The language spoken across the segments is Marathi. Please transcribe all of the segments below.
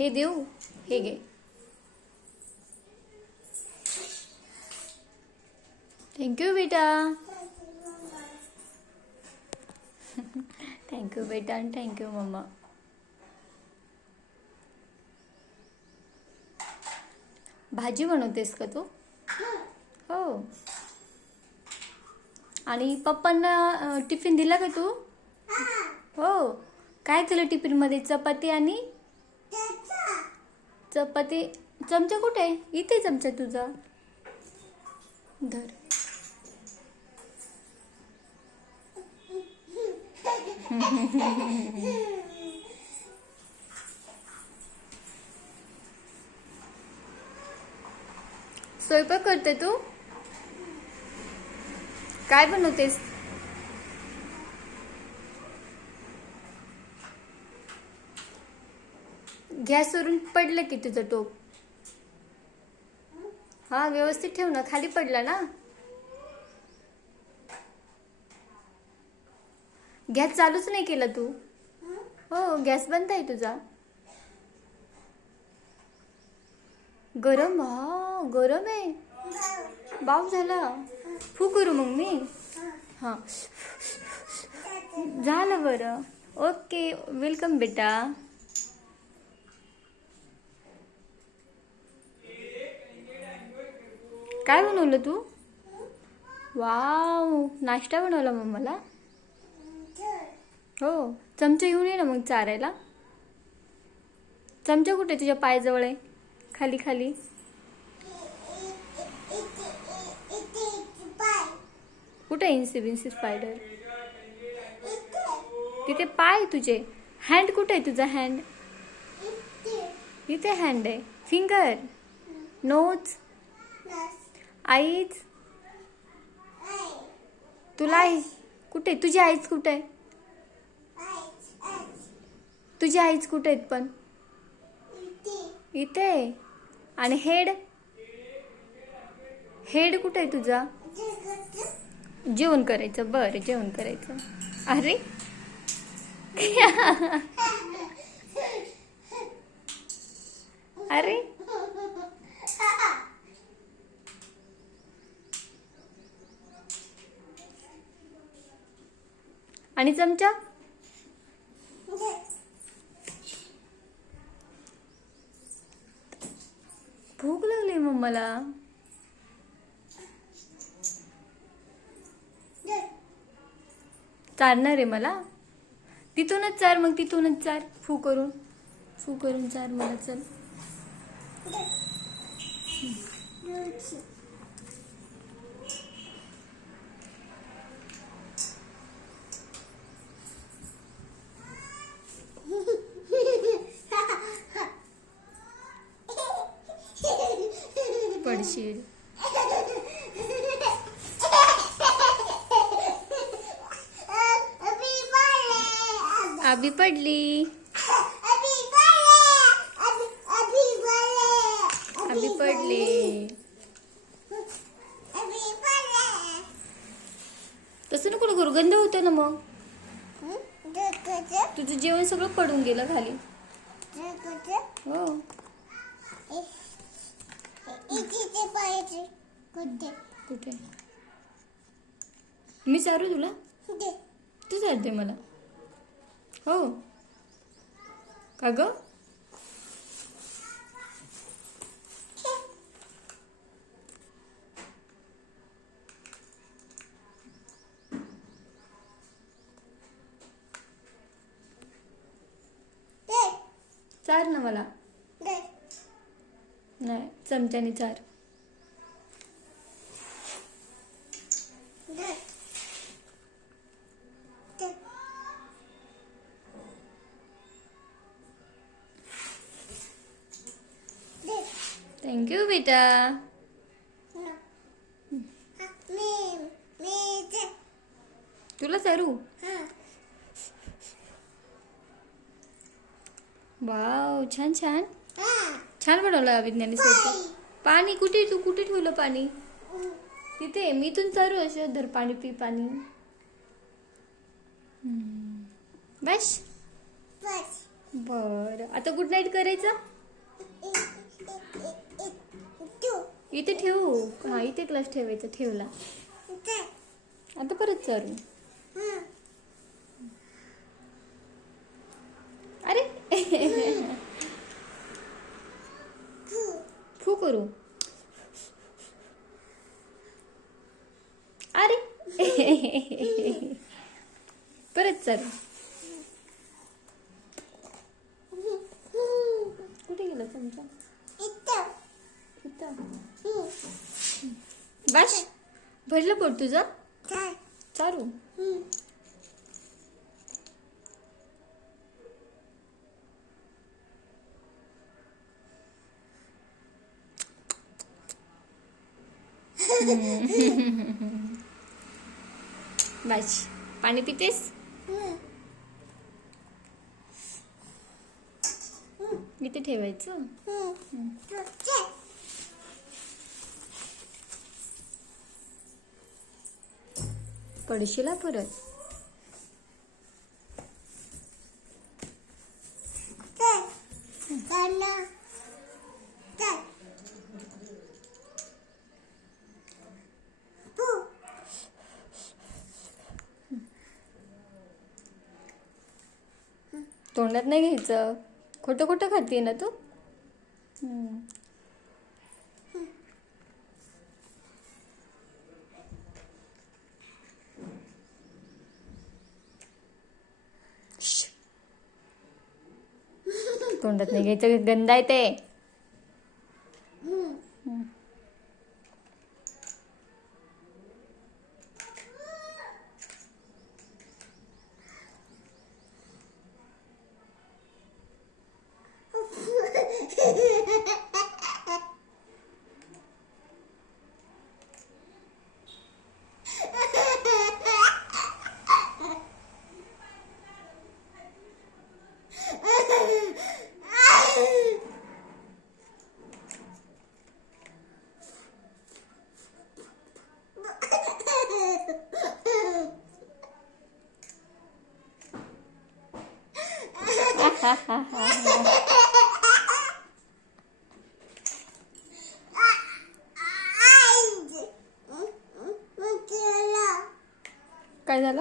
हे देऊ, हे घे. थँक्यू बेटा. थँक्यू बेटा आणि थँक्यू मम्मा. भाजी बनवतेस का तू? हो. आणि पप्पांना टिफिन दिला का तू? हो. काय तुला टिफिन मध्ये? चपाती आणि चपाती. चमचा कुठे? इथे चमचा तुझा. धर. स्वयंपाक करते तू? काय बनवतेस? गॅसवरून पडलं की तुझं टोप. हा, व्यवस्थित ठेव ना, खाली पडला ना. गॅस चालूच नाही केला तू. हो, गॅस बंद आहे तुझा. गरम? हा, गरम आहे. बाप झाला. फू करू मग मी. हा, झालं बरं. ओके, वेलकम बेटा. काय बनवलं तू? वाव, नाश्ता बनवला मग मला. हो, चमचा घेऊन ये ना मग चारायला. चमचा कुठे? तुझ्या पायाजवळ आहे. खाली खाली. कुठे इन्सी बिन्सी स्पायडर? तिथे पाय तुझे. हँड कुठे आहे तुझा? हँड इथे. हँड आहे. Finger, nose, eyes. तुला आई कुठे? तुझी आईज कुठे आहे? तुझी आईज कुठे आहेत पण? इथे. आणि हेड? हेड कुठे आहे तुझा? जेवण करायचं. बरं, जेवण करायचं. अरे अरे आणि चमचा? भूक लागली मग मला. चारणार आहे मला? तिथूनच चार मग, तिथूनच चार. फू करून चार मला. चल. पडशील. अभी पडली. अभी पडली. तसं नको करू, गंध होतं ना मग. तुझं जेवण सगळं पडून गेलं खाली. हो. कुठे? मी चारू तुला? तू चालते मला. हो का ग? चार ना मला. नाही, चमच्याने चार. थँक्यू बेटा. तुला चारू? वाव, छान छान छान बनवलं अभिज्ञानी स्वयंपाक. पाणी कुठे? तू कुठे ठेवलं पाणी? तिथे. मी इथून चारू. असे धर पाणी, पी पाणी. बस. बरं, आता गुड नाईट करायचं. इथे ठेवू. हा, इथे ग्लास ठेवायचा. ठेवला. आता परत चालू. अरे फू करू. अरे परत चालू. कुठे गेला चमचा? इथं. बस भरलं पोट तुझं. चालू. बस पाणी पितेस. इथे ठेवायचं. पडशीला परत. तोंडात नाही घ्यायचं. खोटं खोटं खाते ना तू. तोंडात नाही घ्यायचं, गंदा आहे ते. काय झालं?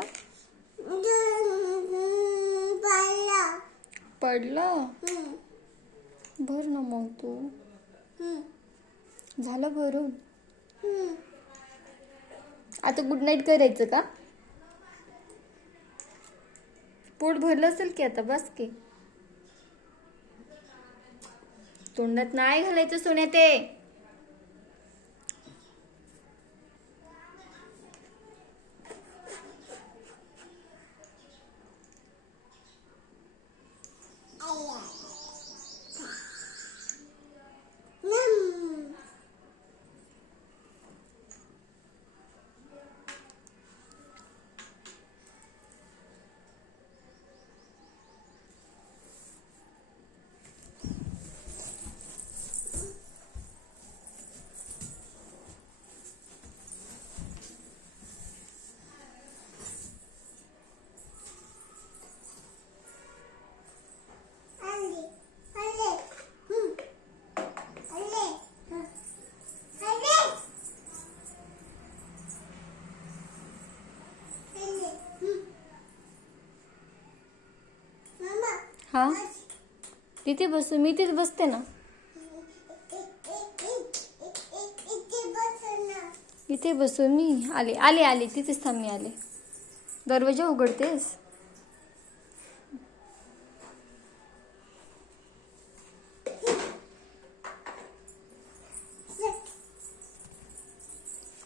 पडलं. भर ना मग तू. झालं भरून. आता गुड नाईट करायचं का? पोट भरलं असेल की आता. बस की. तोंडात नाही घालायचं सोन्या ते. हा, तिथे बसू. मी तिथे बसते ना. इथे बसू मी. आले आले आले. तिथेच थांब. मी आले. दरवाजा उघडतेस.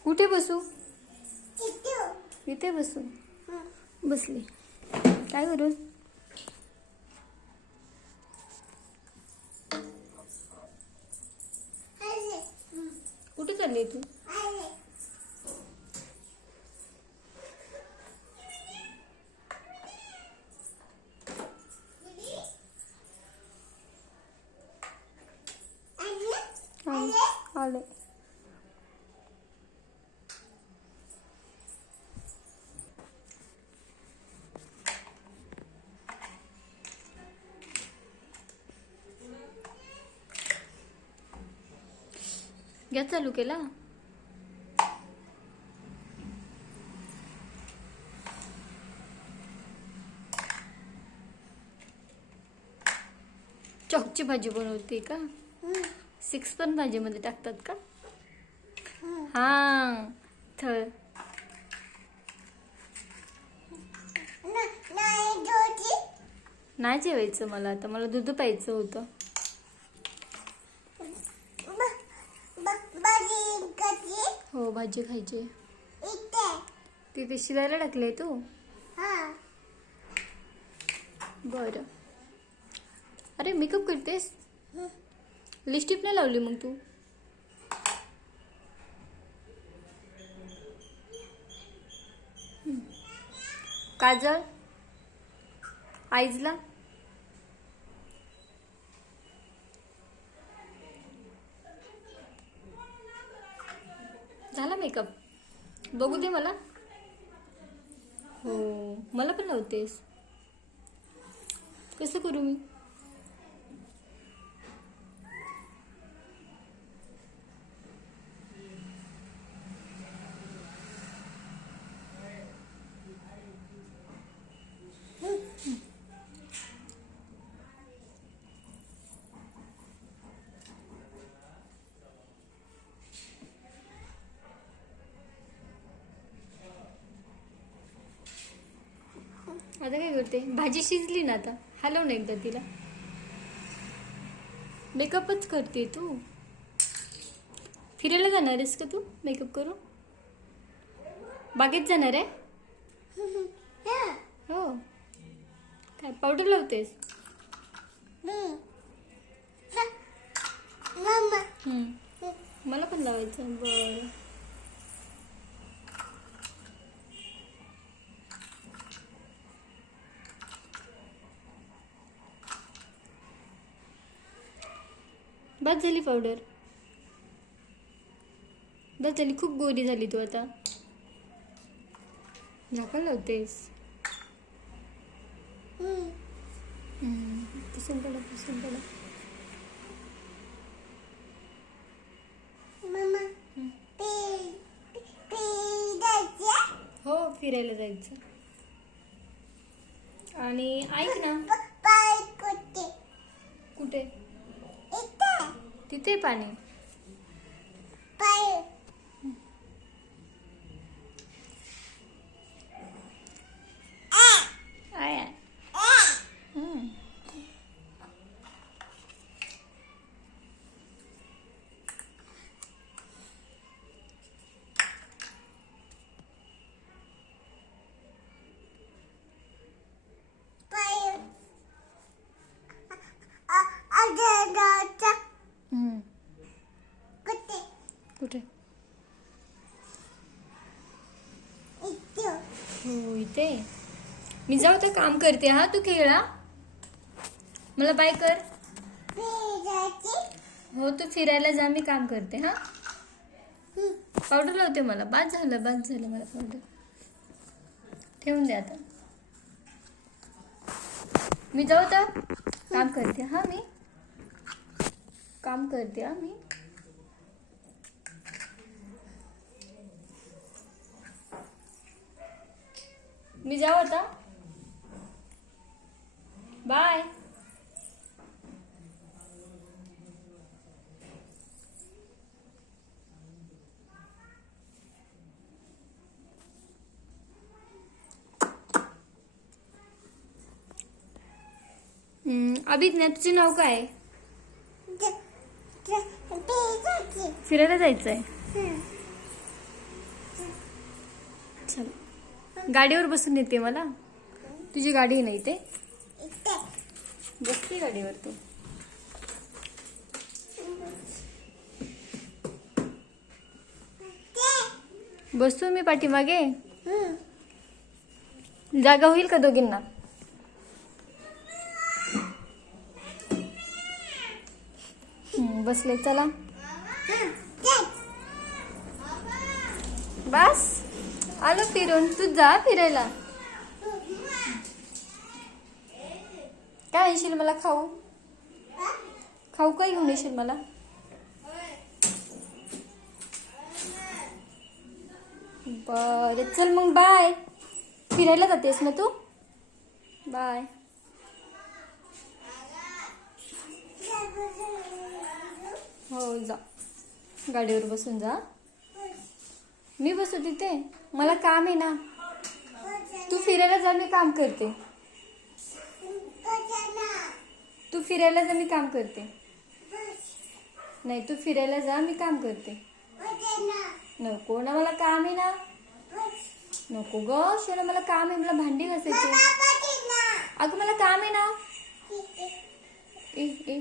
कुठे बसू? इथे बसू. बसली. काय करू? कुठे चालली तू? आले. गॅस चालू केला. चॉकची भाजी बनवते का? 6 पण भाजीमध्ये टाकतात का? हा थळ. नाही जेवायचं मला आता. मला दूध प्यायचं होतं. हो भाजी खायची. तिथे शिजायला टाकले तू? बरं. अरे मेकअप करतेस? लिपस्टिक नाही लावली मग तू? काजळ आईजला झाला मेकअप? बघू दे मला. हो मला पण लावतेस. कसं करू मी? आता काय करते? भाजी शिजली ना आता. हलव ना एकदा तिला. मेकअपच करते तू. फिरायला जाणार आहेस का तू मेकअप करून? बागेत जाणार आहे? हो. काय पावडर लावतेस? मला पण लावायचं. बरं. बस झाली पावडर. बस झाली. खूप गोरी झाली तू आता. झाकण लावतेस. पुसून पडा पुसून पडा. हो फिरायला जायचं. आणि ऐक ना. कुठे? तिथे पाणी. कुठे? हो इथे. मी जाऊ तर काम करते. हा तू खेळा. मला बाय कर. हो तू फिरायला जा. मी काम करते. हा पावडर लावते. मला बाद झालं मला पावडर. ठेवून दे आता. मी जाऊ तर काम करते. हा मी काम करते. हा मी जाऊ आता. बाय. अभिज्ञा तुझे नाव काय? फिरायला जायचंय. चल गाडीवर बसून येते. मला तुझी गाडी नाही ते. बसते गाडीवर तू. बसतो मी पाठीमागे. जागा होईल का दोघींना? बसले. चला बस आलो फिरून. तू जा फिरायला. काय येशील मला? खाऊ काय घेऊन येशील मला? बरं चल मग बाय. फिरायला जातेस ना तू? बाय. हो जा, गाडीवर बसून जा. मी बसू तिथे? मला काम आहे ना. तू फिरायला जा, मी काम करते. तू फिरायला जा, मी काम करते. नाही, तू फिरायला जा, मी काम करते. नको ना, मला काम आहे ना. नको ग शोना, मला काम आहे. मला भांडी घासायची. अगं मला काम आहे ना. कुठे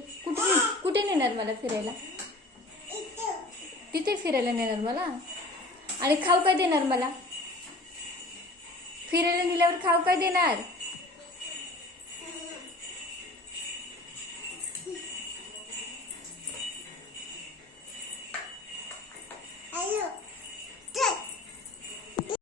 कुठे नेणार मला फिरायला? तिथे फिरायला नेणार मला? आणि खाऊ काय देणार मला? फिरायला नेल्यावर खाऊ काय देणार?